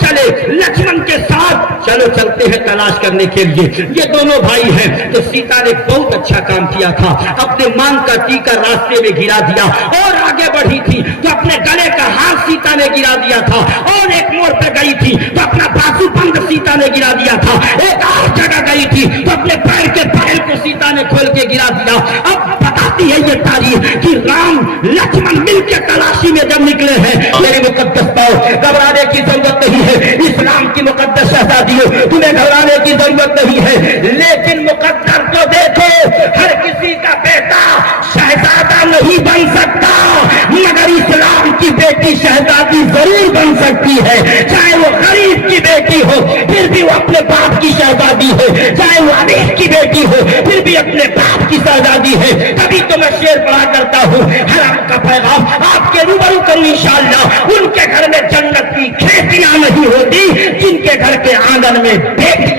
چلے لکشمن کے ساتھ، چلو چلتے ہیں تلاش کرنے کے لیے۔ یہ دونوں بھائی ہیں۔ تو سیتا نے بہت اچھا کام کیا تھا، اپنے مانگ کا ٹیکا راستے میں گرا دیا اور آگے بڑھی تھی تو اپنے گلے کا ہار سیتا نے گرا دیا تھا، اور ایک موڑ پہ گئی تھی تو اپنا بازو بند سیتا نے گرا دیا تھا، ایک اور جگہ گئی تھی تو اپنے پیر کے پیر کو سیتا نے کھول کے گرا دیا۔ اب بتاتی ہے یہ تاریخ کہ رام لکشمن مل کے تلاشی میں جب نکلے ہیں، میرے مقدس پاؤ گھبرانے کی ضرورت نہیں ہے، اسلام کی مقدس شہزادیوں تمہیں گھبرانے کی ضرورت نہیں ہے، لیکن مقدر کو دیکھو، ہر کسی کا بیٹا شہزادہ نہیں بن سکتا، مگر اسلام کی بیٹی شہزادی ضرور بن سکتی ہے، چاہے وہ غریب کی بیٹی ہو پھر بھی وہ اپنے باپ کی شہزادی ہے، چاہے وہ امیر کی بیٹی ہو پھر بھی اپنے باپ کی شہزادی ہے۔ تبھی تو میں شعر پڑھا کرتا ہوں، حرام کا پیغام آپ کے روبرو کروں انشاءاللہ، ان کے گھر میں جنت کی کھیتیاں نہیں ہوتی جن کے گھر کے آنگن میں بیٹی،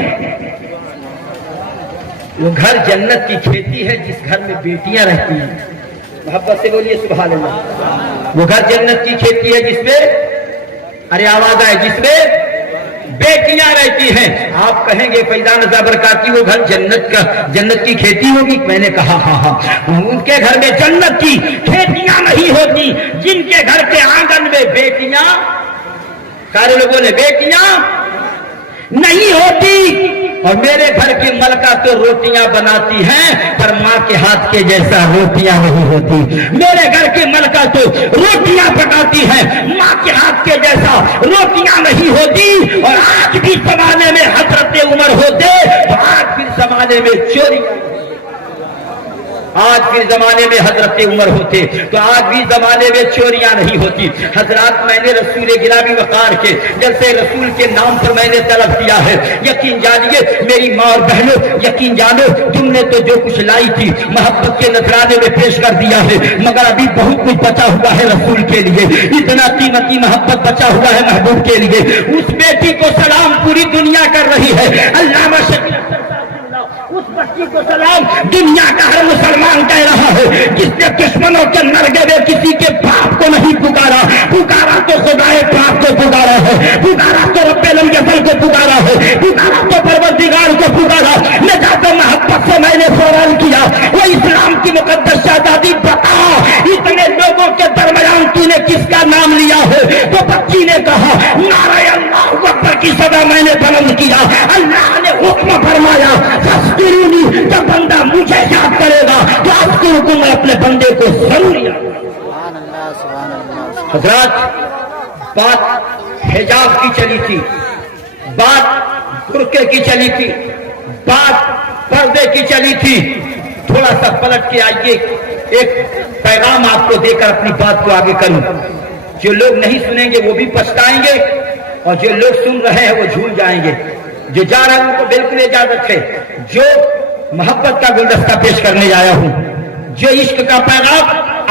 وہ گھر جنت کی کھیتی ہے جس گھر میں بیٹیاں رہتی ہیں۔ محبت سے بولیے سبحان اللہ۔ وہ گھر جنت کی کھیتی ہے جس میں، ارے آواز آئے، جس میں بیٹیاں رہتی ہیں۔ آپ کہیں گے فیضان رضا برکاتی وہ گھر جنت کی کھیتی ہوگی؟ میں نے کہا ہاں ہاں، ان کے گھر میں جنت کی کھیتیاں نہیں ہوتی جن کے گھر کے آنگن میں بیٹیاں، سارے لوگوں نے بیٹیاں نہیں ہوتی۔ اور میرے گھر کی ملکہ تو روٹیاں بناتی ہیں پر ماں کے ہاتھ کے جیسا روٹیاں نہیں ہوتی، میرے گھر کی ملکہ تو روٹیاں پکاتی ہیں، ماں کے ہاتھ کے جیسا روٹیاں نہیں ہوتی۔ اور آج بھی زمانے میں حضرت عمر ہوتے تو آج بھی زمانے میں چوری، آج بھی زمانے میں حضرت عمر ہوتے تو آج بھی زمانے میں چوریاں نہیں ہوتی۔ حضرات میں نے رسول گرامی وقار کے جیسے رسول کے نام پر میں نے طلب کیا ہے، یقین جانیے میری ماں اور بہنوں، یقین جانو تم نے تو جو کچھ لائی تھی محبت کے نذرانے میں پیش کر دیا ہے، مگر ابھی بہت کچھ بچا ہوا ہے رسول کے لیے، اتنا قیمتی محبت بچا ہوا ہے محبوب کے لیے۔ اس بیٹی کو سلام پوری دنیا کر رہی ہے، علامہ شفیع اس بچی کو سلام دنیا کا ہر مسلمان کہہ رہا ہے، جس نے دشمنوں کے نرگے میں کسی کے باپ کو نہیں پکارا، پکارا تو خدائے پاک کو پکارا ہے، پکارا تو رب العزت کو پکارا ہے، پکارا تو پروردگار کو پکارا۔ نجات و محبت سے میں نے سوال کیا، وہ اسلام کی مقدس شہزادی بتا اتنے لوگوں کے درمیان تو نے کس کا نام لیا ہے؟ تو بچی نے کہا نعرہ اللہ اکبر کی صدا میں نے بلند کیا، اللہ نے حکم فرمایا جب بندہ مجھے یاد کرے گا تو آپ کی حکم میں اپنے بندے کو ضرور یاد۔ حضرات بات حجاب کی چلی تھی، بات برقعے کی چلی تھی، بات پردے کی چلی تھی، تھوڑا سا پلٹ کے آئیے، ایک پیغام آپ کو دے کر اپنی بات کو آگے کروں۔ جو لوگ نہیں سنیں گے وہ بھی پچھتائیں گے، اور جو لوگ سن رہے ہیں وہ جھول جائیں گے۔ جو جا رہے ہیں ان کو بالکل اجازت ہے، جو محبت کا گلدستہ پیش کرنے آیا ہوں، جو عشق کا پیغام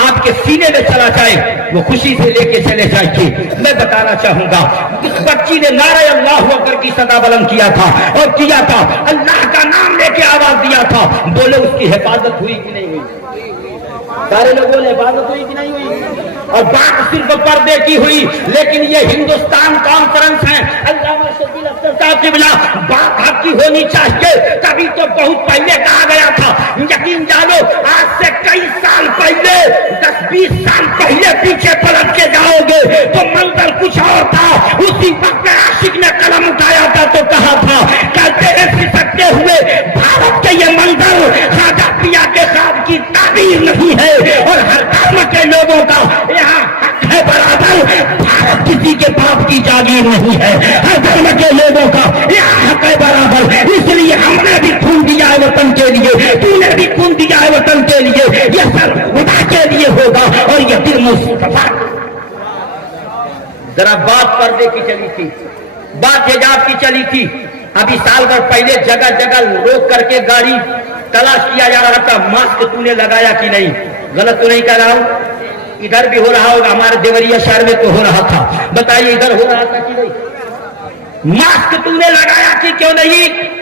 آپ کے سینے میں چلا جائے وہ خوشی سے لے کے چلے جائیے۔ میں بتانا چاہوں گا اس بچی نے نعرہ اللہ اکبر کی صدا بلند کیا تھا، اور کیا تھا اللہ کا نام لے کے آواز دیا تھا، بولے اس کی حفاظت ہوئی کہ نہیں ہوئی؟ سارے لوگوں نے حفاظت ہوئی کہ نہیں ہوئی؟ اور بات صرف پردے کی ہوئی، لیکن یہ ہندوستان کانفرنس ہے، علامہ شبیل اختر صاحب کی بلا بات حق کی ہونی چاہیے۔ کبھی تو بہت پہلے کہا گیا تھا، یقین جانو آج سے کئی سال پہلے 10-20 سال پہلے پیچھے پلٹ کے جاؤ گے تو منظر کچھ اور تھا۔ اسی وقت عاشق نے قلم اٹھایا تھا تو کہا تھا کہتے ہیں سکتے ہوئے بھارت کے یہ منظر خواجہ پیا کے خواب کی تعبیر نہیں ہے، اور ہر قوم کے لوگوں کا یہاں حق ہے برابر، بھارت کسی کے باپ کی جاگیر نہیں ہے، ہر دھرم کے لوگوں کا یہاں حق ہے برابر۔ اس لیے ہم نے بھی خون دیا ہے وطن کے لیے، تو نے بھی خون دیا ہے وطن کے لیے، یہ سر خدا کے لیے ہوگا اور یہ دل مصطفیٰ۔ ذرا بات پردے کی چلی تھی، بات حجاب کی چلی تھی۔ ابھی سال بھر پہلے جگہ جگہ روک کر کے گاڑی تلاش کیا جا رہا تھا، ماسک تو نے لگایا کہ نہیں؟ غلط تو نہیں کہہ رہا ہوں؟ ادھر بھی ہو رہا ہوگا، ہمارے دیوریا شہر میں تو ہو رہا تھا، بتائیے ادھر ہو رہا تھا کہ نہیں؟ ماسک تم نے لگایا کہ کیوں نہیں؟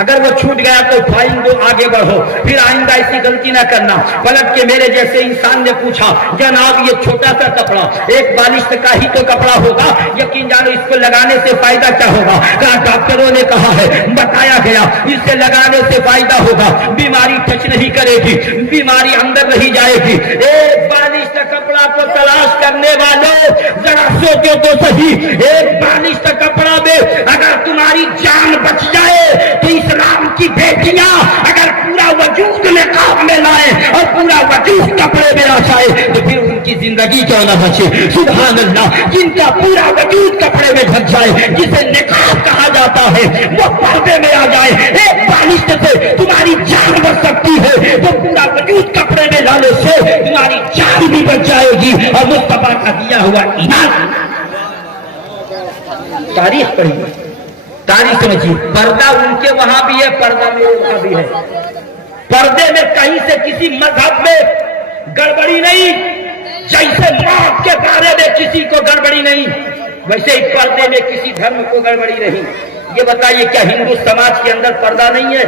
अगर वो छूट गया तो फाइन दो, आगे बढ़ो, फिर आइंदा ऐसी गलती ना करना। पलट के मेरे जैसे इंसान ने पूछा, जनाब ये छोटा सा कपड़ा, एक बालिश का ही तो कपड़ा होगा, यकीन जानो इसको लगाने से फायदा क्या होगा? कहा डॉक्टरों ने कहा है, बताया गया इससे लगाने से फायदा होगा, बीमारी टच नहीं करेगी, बीमारी अंदर नहीं जाएगी। एक बालिश का कपड़ा को तलाश करने वालों जरा सोचो तो सही, एक बालिश का कपड़ा में अगर तुम्हारी जान बच जाए तो इस्लाम की बेटियां अगर पूरा वजूद निकाब में लाए और पूरा वजूद कपड़े में आ जाए तो फिर उनकी जिंदगी क्यों न बचे? सुभान अल्लाह, जिनका पूरा वजूद कपड़े में ढक जाए, जिसे निकाब कहा जाता है, वो पर्दे में आ जाए। एक बालिश से तुम्हारी जान बच सकती है तो पूरा वजूद कपड़े में लाने से तुम्हारी जान भी बच जाएगी और मुस्तफा का दिया हुआ ईमान। तारीख पढ़िए, तारीख समझिए। पर्दा उनके वहां भी है, पर्दा मेरे वहां भी है। पर्दे में कहीं से किसी मजहब में गड़बड़ी नहीं, जैसे मौत के बारे में किसी को गड़बड़ी नहीं, वैसे ही पर्दे में किसी धर्म को गड़बड़ी नहीं। ये बताइए क्या हिंदू समाज के अंदर पर्दा नहीं है?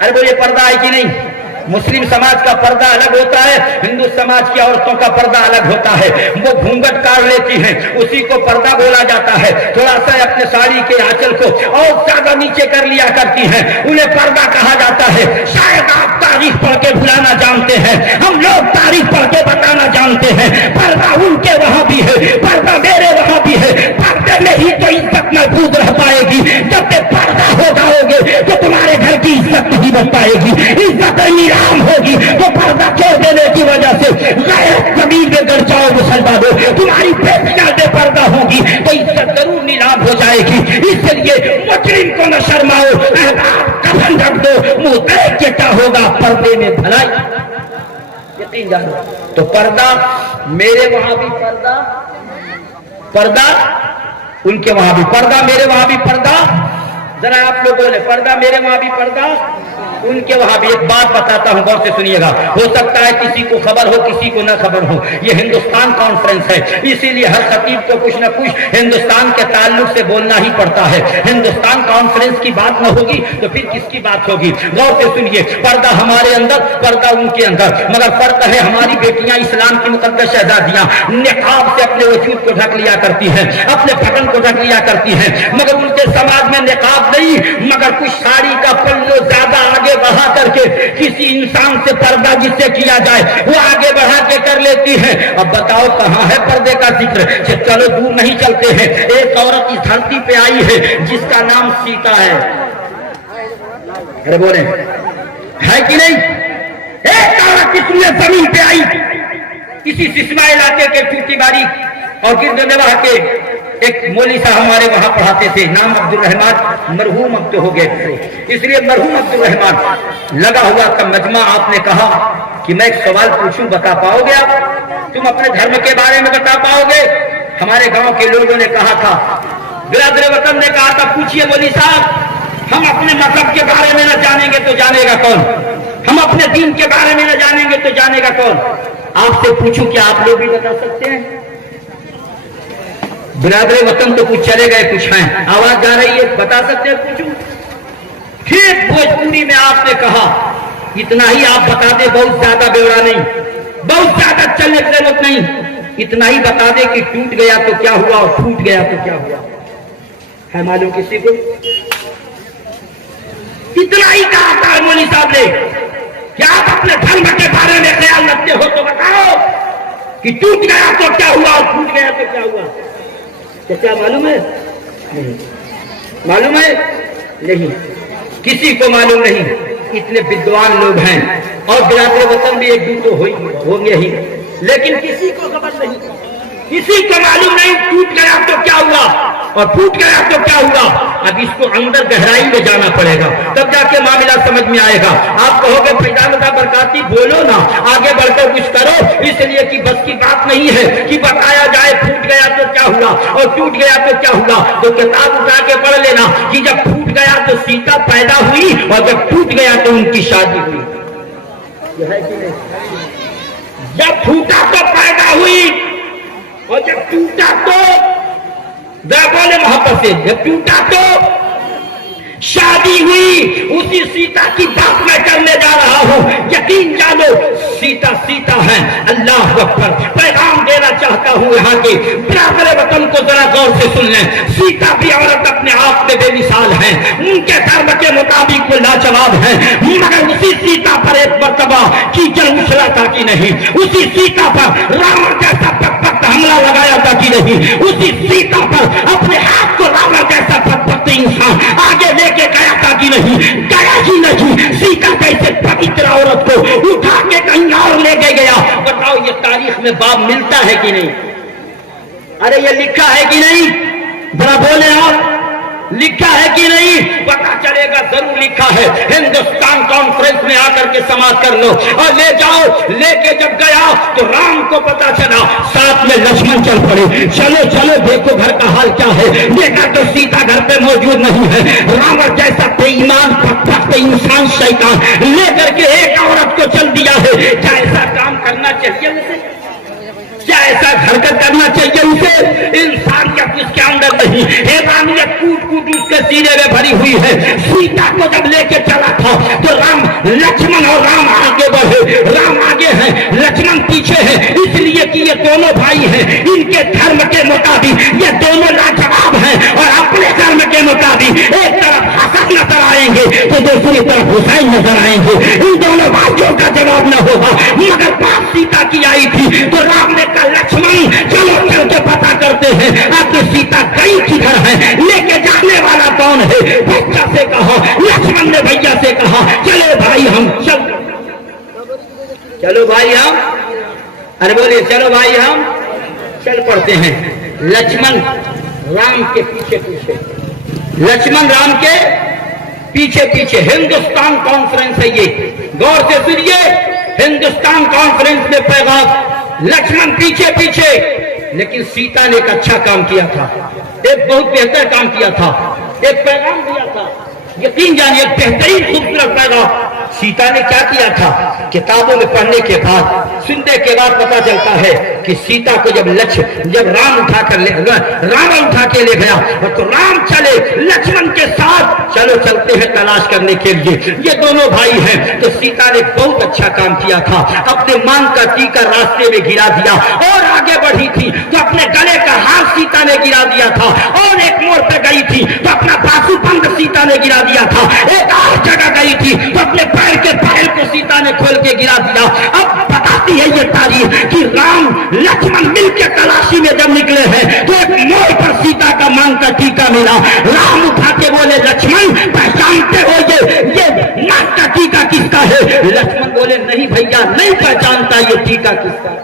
अरे बोलिए पर्दा है कि नहीं? मुस्लिम समाज का पर्दा अलग होता है, हिंदू समाज की औरतों का पर्दा अलग होता है। वो घूंघट काट लेती हैं, उसी को पर्दा बोला जाता है। थोड़ा सा अपने साड़ी के आंचल को और ज्यादा नीचे कर लिया करती हैं, उन्हें पर्दा कहा जाता है। शायद आप तारीख पढ़ के भुलाना जानते हैं, हम लोग तारीख पढ़ के बताना जानते हैं। पर्दा उनके वहां भी है, पर्दा मेरे वहां भी है। पर्दे में ही तो इज्जत महफूज रह पाएगी। जब तक पर्दा हो जाओगे तो तुम्हारे घर की इज्जत नहीं बच पाएगी, इज्जत नीलाम होगी। तो पर्दा छोड़ देने की वजह से गैर जमीन में गिर जाओ मुसलमानों, तुम्हारी बेटियां बेपर्दा होगी तो इज्जत जरूर नीलाम हो जाएगी। इसलिए मुजरिम को न शर्माओ, कफन ढक दो, मुंह देख के क्या होगा, पर्दे में भलाई। यकीन जानो तो पर्दा मेरे वहां भी पर्दा, पर्दा उनके वहां भी पर्दा, मेरे वहां भी पर्दा। जरा आप लोग बोले पर्दा मेरे वहां भी पर्दा, उनके वहां भी। एक बात बताता हूं, गौर से सुनिएगा। हो सकता है किसी को खबर हो, किसी को न खबर हो। ये हिंदुस्तान कॉन्फ्रेंस है, इसीलिए हर खतीब को कुछ न कुछ हिंदुस्तान के ताल्लुक से बोलना ही पड़ता है। हिंदुस्तान कॉन्फ्रेंस की बात न होगी तो फिर किसकी बात होगी? गौर से सुनिए, पर्दा हमारे अंदर, पर्दा उनके अंदर, मगर फर्क है हमारी बेटियां इस्लाम की मुकद्दस शहजादियां निकाब से अपने वजूद को ढक लिया करती हैं, अपने बदन को ढक लिया करती हैं। मगर उनके समाज में निकाब नहीं, मगर कुछ साड़ी का पल्लू ज्यादा आगे बढ़ा करके किसी इंसान से पर्दा जिससे किया जाए वो आगे बढ़ा के कर लेती है। अब बताओ कहां है पर्दे का जिक्र? चलो दूर नहीं चलते हैं। एक औरत इस धरती पे आई है जिसका नाम सीता है। अरे बोले है कि नहीं? एक औरत इसलिए जमीन पे आई, इसी सिसमा इलाके के टूटी बारी और गिरदनवाह के एक मौली साहब हमारे वहां पढ़ाते थे, नाम अब्दुल रहमान, मरहूम अब तो हो गए थे, इसलिए मरहूम अब्दुल रहमान लगा हुआ था मजमा। आपने कहा कि मैं एक सवाल पूछूं, बता पाओगे आप? तुम अपने धर्म के बारे में बता पाओगे? हमारे गांव के लोगों ने कहा था, बिरादर वतन ने कहा था, पूछिए मौली साहब, हम अपने मजहब के बारे में न जानेंगे तो जानेगा कौन? हम अपने दीन के बारे में न जानेंगे तो जानेगा कौन? आपसे पूछूं क्या आप लोग भी बता सकते हैं? बिरादर वतन तो कुछ चले गए, कुछ हैं, आवाज जा रही है, बता सकते हैं? पूछूं? ठीक भोजपुरी में आपने कहा, इतना ही आप बता दे, बहुत ज्यादा ब्यौरा नहीं, बहुत ज्यादा चलने की जरूरत नहीं, इतना ही बता दे कि टूट गया तो क्या हुआ और फूट गया तो क्या हुआ। है मालूम किसी को? इतना ही कहा था मौलवी साहब ने। क्या आप अपने धर्म के बारे में ख्याल रखते हो तो बताओ कि टूट गया तो क्या हुआ और फूट गया तो क्या हुआ? क्या मालूम है? नहीं मालूम है, नहीं किसी को मालूम नहीं। इतने विद्वान लोग हैं और बिरादर वतन भी एक दो तो होंगे ही, लेकिन किसी को खबर नहीं, किसी को मालूम नहीं टूट गया तो क्या हुआ और फूट गया तो क्या हुआ। अब इसको अंदर गहराई में जाना पड़ेगा, तब जाके मामला समझ में आएगा। आप कहोगे फैजानुल्लाह बरकाती बोलो ना, आगे बढ़कर कुछ करो, इसलिए कि बस की बात नहीं है कि बताया जाए फूट गया तो क्या हुआ और टूट गया तो क्या हुआ। तो किताब उठा के पढ़ लेना कि जब फूट गया तो सीता पैदा हुई और जब टूट गया तो उनकी शादी हुई। यह है कि नहीं? जब फूटा तो पैदा हुई और जब टूटा तो बोले मोहब्बत से, जब टूटा तो शादी हुई, उसी सीता की बात मैं करने जा रहा हूं। यकीन जानो सीता सीता है। अल्लाह अकबर। पैगाम देना चाहता हूं यहाँ के बिरादर वतन को, जरा गौर से सुन लें। सीता भी औरत अपने आप में बेमिसाल है, उनके धर्म के मुताबिक वो लाजवाब है, मगर उसी सीता पर एक मर्तबा कीचड़ उछला था कि नहीं, उसी सीता पर रावण जैसा पकपक हमला लगाया था कि नहीं, उसी सीता पर अपने हाथ को रावण जैसा पकपक इंसान आगे लेके गया था कि नहीं, गया ही नहीं। सीता कैसे पवित्र औरत को उठा के कहीं और लेके गया। बताओ ये तारीख में बाब मिलता है कि नहीं? अरे ये लिखा है कि नहीं? जरा बोले आप, लिखा है कि नहीं? पता चलेगा, जरूर लिखा है। हिंदुस्तान कॉन्फ्रेंस में आकर के समाप्त कर लो और ले जाओ। लेके जब गया तो राम को पता चला, साथ में लक्ष्मण चल पड़े। चलो चलो देखो घर का हाल क्या है। देखा तो सीता घर पे मौजूद नहीं है। रावण जैसा बेईमान पक्का इंसान शैतान लेकर के एक औरत को चल दिया है। क्या ऐसा काम करना चाहिए उसे? क्या ऐसा हरकत करना चाहिए उसे? इंसानियत उसके अंदर नहीं, हैवानियत कूट कूट उसके सीने में भरी हुई है। सीता को जब लेके चला था तो राम, लक्ष्मण और राम आगे बढ़े। राम आगे हैं, लक्ष्मण पीछे है, इसलिए कि ये दोनों भाई हैं। इनके धर्म के मुताबिक ये दोनों लाजवाब हैं और अपने धर्म के मुताबिक एक तरफ हसन नजर आएंगे तो दूसरी तरफ हुसैन नजर आएंगे। इन दोनों भाइयों का जवाब न होगा। मगर बात सीता की आई थी तो राम ने कहा लक्ष्मण चलो चल के पता करते हैं आपकी सीता गई किधर है, लेके जाने वाला कौन है। भैया से कहा, लक्ष्मण ने भैया से कहा चलो भाई हम चलो भाई हम, अरे बोलिए चलो भाई हम चल पड़ते हैं। लक्ष्मण राम के पीछे पीछे, लक्ष्मण राम के पीछे पीछे। हिंदुस्तान कॉन्फ्रेंस है ये, गौर से सुनिए। हिंदुस्तान कॉन्फ्रेंस में पैगाम, लक्ष्मण पीछे पीछे। लेकिन सीता ने एक अच्छा काम किया था, एक बहुत बेहतर काम किया था, एक पैगाम दिया था। यकीन जानिए बेहतरीन खूबसूरत पैगाम। सीता ने क्या किया था? किताबों में पढ़ने के बाद, सुनने के बाद पता चलता है कि सीता को जब राम उठा के ले गया तो राम चले लक्ष्मण के साथ, चलो चलते हैं तलाश करने के लिए। ये दोनों भाई हैं। तो सीता ने बहुत अच्छा काम किया था, अपने मांग का टीका रास्ते में गिरा दिया और आगे बढ़ी थी तो अपने गले का हार सीता ने गिरा दिया था। और एक मोड़ पे गई थी तो अपना बाजूबंद सीता ने गिरा दिया था। एक और जगह गई थी तो अपने पैर के पैर को सीता ने खोल के गिरा दिया। अब बताती है ये तारीख कि राम लक्ष्मण मिलकर तलाशी में जब निकले हैं तो एक मोड़ पर सीता का मांग का टीका मिला। राम उठा के बोले लक्ष्मण पहचानते हो ये मांग का टीका किसका है? लक्ष्मण बोले नहीं भैया नहीं पहचानता ये टीका किसका।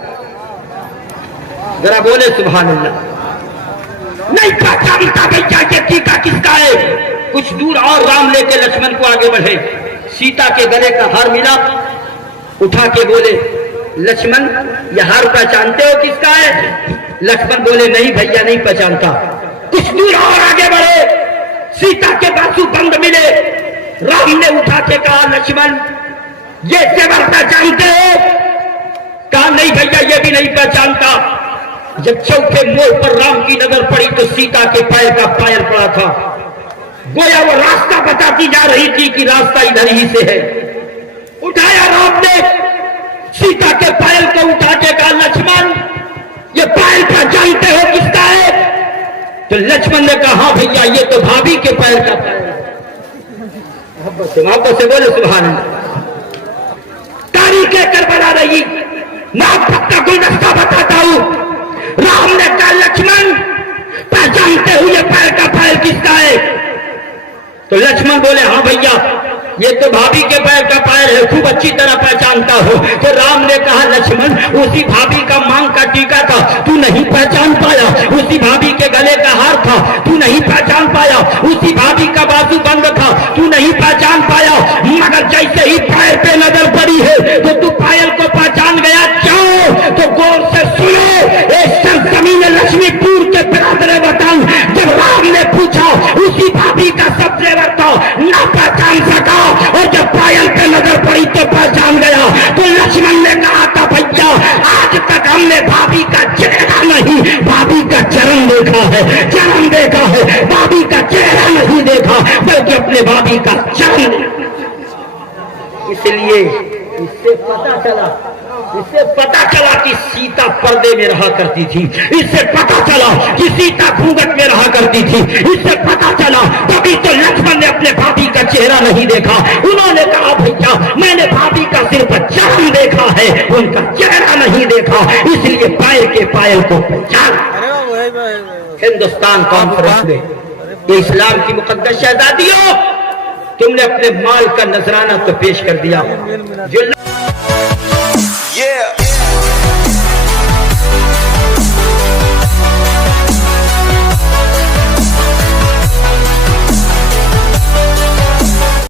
जरा बोले सुभान अल्लाह। नहीं पहचानता भैया ये टीका किसका है। कुछ दूर और राम लेके लक्ष्मण को आगे बढ़े। सीता के गले का हार मिला, उठा के बोले लक्ष्मण यह हार पहचानते हो किसका है? लक्ष्मण बोले नहीं भैया नहीं पहचानता। कुछ दूर और आगे बढ़े, सीता के बाजू बंद मिले। राम ने उठा के कहा लक्ष्मण ये जेवर पहचानते हो? कहा नहीं भैया ये भी नहीं पहचानता। जब चौथे मोड़ पर राम की नजर पड़ी तो सीता के पैर का पायल पड़ा था। गोया वो रास्ता बताती जा रही थी कि रास्ता इधर ही से है। उठाया राम ने सीता के पायल को, उठा के कहा लक्ष्मण ये पायल पहचानते हो किसका है? तो लक्ष्मण ने कहा हाँ भैया ये तो भाभी के पैर का पायल है। मोहब्बत से बोले सुभान अल्लाह। तारीखें कर बना रही, मोहब्बत का गुलदस्ता बताता हूं। राम ने कहा लक्ष्मण पहचानते हो ये पैर का पायल किसका है? तो लक्ष्मण बोले हाँ भैया ये तो भाभी के पैर का पैर है, खूब अच्छी तरह पहचानता हो। तो राम ने कहा लक्ष्मण उसी भाभी का मांग का टीका था, तू नहीं पहचान पाया। उसी भाभी के गले का हार था, तू नहीं पहचान पाया। उसी भाभी का बाजू बंद था, तू नहीं पहचान पाया। मगर जैसे ही पैर पे नजर पड़ी है तो तू पायल को पहचान गया। जाओ तो गौर से सुनो। सरजमीन लक्ष्मीपुर के बिरादर वतन जब राम ने पूछा उसी भाभी का सब जेवर था, ना पहचान सका। और जब पायल पे नजर पड़ी तो पहचान गया। तो लक्ष्मण ने कहा था भैया आज तक हमने भाभी का चेहरा नहीं भाभी का चरण देखा है, चरण देखा है, भाभी का चेहरा नहीं देखा, बल्कि अपने آئیے اس سے پتا چلا کہ سیتا پردے میں رہا کرتی تھی، اس سے پتا چلا کہ سیتا گھونگٹ میں رہا کرتی تھی، اس سے پتا چلا کبھی تو لکشمن نے اپنے بھابھی کا چہرہ نہیں دیکھا، انہوں نے کہا بھیا میں نے بھابھی کا صرف چہرہ دیکھا ہے، ان کا چہرہ نہیں دیکھا، اس لیے پائل کے پائل کو پہچانا۔ ہندوستان کانفرنس میں یہ اسلام کی مقدس شہزادیوں، تم نے اپنے مال کا نذرانہ تو پیش کر دیا جو